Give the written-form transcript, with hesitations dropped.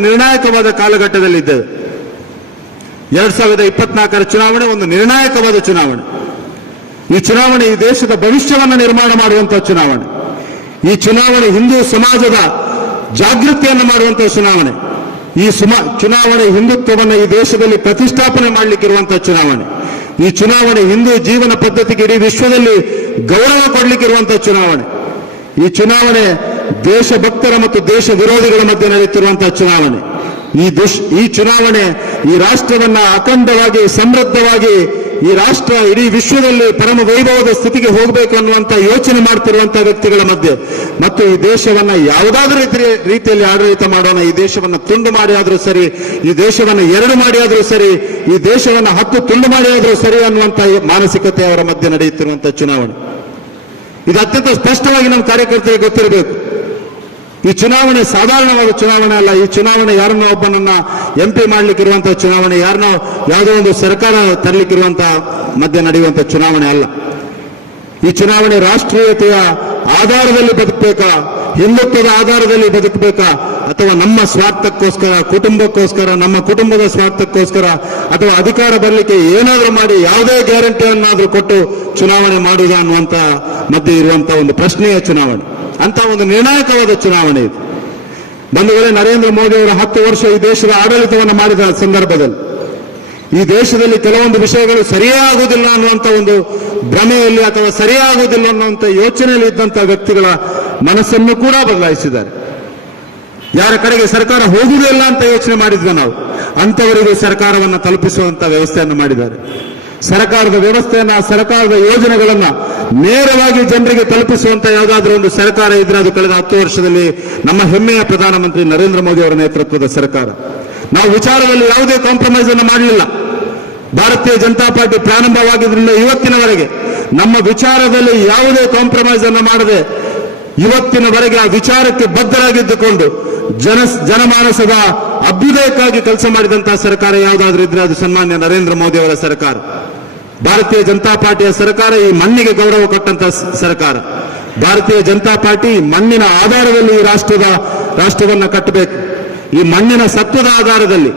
ನಿರ್ಣಾಯಕವಾದ ಕಾಲಘಟ್ಟದಲ್ಲಿದ್ದೇವೆ. 2024 ಚುನಾವಣೆ ಒಂದು ನಿರ್ಣಾಯಕವಾದ ಚುನಾವಣೆ. ಈ ಚುನಾವಣೆ ಈ ದೇಶದ ಭವಿಷ್ಯವನ್ನು ನಿರ್ಮಾಣ ಮಾಡುವಂತಹ ಚುನಾವಣೆ. ಈ ಚುನಾವಣೆ ಹಿಂದೂ ಸಮಾಜದ ಜಾಗೃತಿಯನ್ನು ಮಾಡುವಂತಹ ಚುನಾವಣೆ. ಈ ಚುನಾವಣೆ ಹಿಂದುತ್ವವನ್ನು ಈ ದೇಶದಲ್ಲಿ ಪ್ರತಿಷ್ಠಾಪನೆ ಮಾಡಲಿಕ್ಕಿರುವಂತಹ ಚುನಾವಣೆ. ಈ ಚುನಾವಣೆ ಹಿಂದೂ ಜೀವನ ಪದ್ಧತಿಗೆ ಇಡೀ ವಿಶ್ವದಲ್ಲಿ ಗೌರವ ಕೊಡಲಿಕ್ಕಿರುವಂತಹ ಚುನಾವಣೆ. ಈ ಚುನಾವಣೆ ದೇಶಭಕ್ತರ ಮತ್ತು ದೇಶ ವಿರೋಧಿಗಳ ಮಧ್ಯೆ ನಡೆಯುತ್ತಿರುವಂತಹ ಚುನಾವಣೆ. ಈ ಚುನಾವಣೆ ಈ ರಾಷ್ಟ್ರವನ್ನ ಅಖಂಡವಾಗಿ ಸಮೃದ್ಧವಾಗಿ ಈ ರಾಷ್ಟ್ರ ಇಡೀ ವಿಶ್ವದಲ್ಲಿ ಪರಮ ವೈಭವದ ಸ್ಥಿತಿಗೆ ಹೋಗಬೇಕು ಅನ್ನುವಂತ ಯೋಚನೆ ಮಾಡ್ತಿರುವಂತಹ ವ್ಯಕ್ತಿಗಳ ಮಧ್ಯೆ ಮತ್ತು ಈ ದೇಶವನ್ನ ಯಾವುದಾದ್ರೂ ರೀತಿಯಲ್ಲಿ ಆಡಳಿತ ಮಾಡೋಣ, ಈ ದೇಶವನ್ನ ತುಂಡು ಮಾಡಿ ಆದ್ರೂ ಸರಿ, ಈ ದೇಶವನ್ನ ಎರಡು ಮಾಡಿ ಆದ್ರೂ ಸರಿ, ಈ ದೇಶವನ್ನ 10 ತುಂಡು ಮಾಡಿ ಆದ್ರೂ ಸರಿ ಅನ್ನುವಂತ ಮಾನಸಿಕತೆ ಅವರ ಮಧ್ಯೆ ನಡೆಯುತ್ತಿರುವಂತಹ ಚುನಾವಣೆ. ಇದು ಅತ್ಯಂತ ಸ್ಪಷ್ಟವಾಗಿ ನಮ್ಮ ಕಾರ್ಯಕರ್ತರಿಗೆ ಗೊತ್ತಿರಬೇಕು. ಈ ಚುನಾವಣೆ ಸಾಧಾರಣವಾದ ಚುನಾವಣೆ ಅಲ್ಲ. ಈ ಚುನಾವಣೆ ಯಾರನ್ನೋ ಒಬ್ಬನನ್ನ MP ಮಾಡ್ಲಿಕ್ಕಿರುವಂತಹ ಚುನಾವಣೆ, ಯಾರನ್ನೋ ಯಾವುದೋ ಒಂದು ಸರ್ಕಾರ ತರಲಿಕ್ಕಿರುವಂತಹ ಮಧ್ಯೆ ನಡೆಯುವಂತಹ ಚುನಾವಣೆ ಅಲ್ಲ. ಈ ಚುನಾವಣೆ ರಾಷ್ಟ್ರೀಯತೆಯ ಆಧಾರದಲ್ಲಿ ಬದುಕಬೇಕಾ, ಹಿಂದುತ್ವದ ಆಧಾರದಲ್ಲಿ ಬದುಕಬೇಕಾ, ಅಥವಾ ನಮ್ಮ ಸ್ವಾರ್ಥಕ್ಕೋಸ್ಕರ, ಕುಟುಂಬಕ್ಕೋಸ್ಕರ, ನಮ್ಮ ಕುಟುಂಬದ ಸ್ವಾರ್ಥಕ್ಕೋಸ್ಕರ, ಅಥವಾ ಅಧಿಕಾರ ಬರಲಿಕ್ಕೆ ಏನಾದರೂ ಮಾಡಿ ಯಾವುದೇ ಗ್ಯಾರಂಟಿಯನ್ನಾದರೂ ಕೊಟ್ಟು ಚುನಾವಣೆ ಮಾಡುವುದಾ ಅನ್ನುವಂತ ಮಧ್ಯೆ ಇರುವಂತಹ ಒಂದು ಪ್ರಶ್ನೆಯ ಚುನಾವಣೆ. ಅಂತ ಒಂದು ನಿರ್ಣಾಯಕವಾದ ಚುನಾವಣೆ ಇದು. ಬಂಧುಗಳೇ, ನರೇಂದ್ರ ಮೋದಿ ಅವರು 10 ವರ್ಷ ಈ ದೇಶದ ಆಡಳಿತವನ್ನು ಮಾಡಿದ ಸಂದರ್ಭದಲ್ಲಿ ಈ ದೇಶದಲ್ಲಿ ಕೆಲವೊಂದು ವಿಷಯಗಳು ಸರಿಯೇ ಆಗುವುದಿಲ್ಲ ಅನ್ನುವಂಥ ಒಂದು ಭ್ರಮೆಯಲ್ಲಿ ಅಥವಾ ಸರಿಯೇ ಆಗುವುದಿಲ್ಲ ಅನ್ನುವಂಥ ಯೋಚನೆಯಲ್ಲಿ ಇದ್ದಂತಹ ವ್ಯಕ್ತಿಗಳ ಮನಸ್ಸನ್ನು ಕೂಡ ಬದಲಾಯಿಸಿದ್ದಾರೆ. ಯಾರ ಕಡೆಗೆ ಸರ್ಕಾರ ಹೋಗುವುದೇ ಇಲ್ಲ ಅಂತ ಯೋಚನೆ ಮಾಡಿದ್ವಿ ನಾವು, ಅಂತವರಿಗೂ ಸರ್ಕಾರವನ್ನು ತಲುಪಿಸುವಂತ ವ್ಯವಸ್ಥೆಯನ್ನು ಮಾಡಿದ್ದಾರೆ. ಸರ್ಕಾರದ ವ್ಯವಸ್ಥೆಯನ್ನ, ಸರ್ಕಾರದ ಯೋಜನೆಗಳನ್ನ ನೇರವಾಗಿ ಜನರಿಗೆ ತಲುಪಿಸುವಂತ ಯಾವುದಾದ್ರೂ ಒಂದು ಸರ್ಕಾರ ಇದ್ರೆ ಅದು ಕಳೆದ 10 ವರ್ಷದಲ್ಲಿ ನಮ್ಮ ಹೆಮ್ಮೆಯ ಪ್ರಧಾನಮಂತ್ರಿ ನರೇಂದ್ರ ಮೋದಿ ಅವರ ನೇತೃತ್ವದ ಸರ್ಕಾರ. ನಾವು ವಿಚಾರದಲ್ಲಿ ಯಾವುದೇ ಕಾಂಪ್ರಮೈಸ್ ಅನ್ನು ಮಾಡಲಿಲ್ಲ. ಭಾರತೀಯ ಜನತಾ ಪಾರ್ಟಿ ಪ್ರಾರಂಭವಾಗಿದ್ರಿಂದ ಇವತ್ತಿನವರೆಗೆ ನಮ್ಮ ವಿಚಾರದಲ್ಲಿ ಯಾವುದೇ ಕಾಂಪ್ರಮೈಸ್ ಅನ್ನು ಮಾಡದೆ ಇವತ್ತಿನವರೆಗೆ ಆ ವಿಚಾರಕ್ಕೆ ಬದ್ಧರಾಗಿದ್ದುಕೊಂಡು ಜನಮಾನಸದ ಅಭ್ಯುದಯಕ್ಕಾಗಿ ಕೆಲಸ ಮಾಡಿದಂತಹ ಸರ್ಕಾರ ಯಾವುದಾದ್ರೂ ಇದ್ರೆ ಅದು ಸನ್ಮಾನ್ಯ ನರೇಂದ್ರ ಮೋದಿ ಅವರ ಸರ್ಕಾರ. ಭಾರತೀಯ ಜನತಾ ಪಾರ್ಟಿಯ ಸರ್ಕಾರ ಈ ಮಣ್ಣಿಗೆ ಗೌರವ ಕೊಟ್ಟಂತಹ ಸರ್ಕಾರ. ಭಾರತೀಯ ಜನತಾ ಪಾರ್ಟಿ ಮಣ್ಣಿನ ಆಧಾರದಲ್ಲಿ ಈ ರಾಷ್ಟ್ರವನ್ನ ಕಟ್ಟಬೇಕು. ಈ ಮಣ್ಣಿನ ಸತ್ವದ ಆಧಾರದಲ್ಲಿ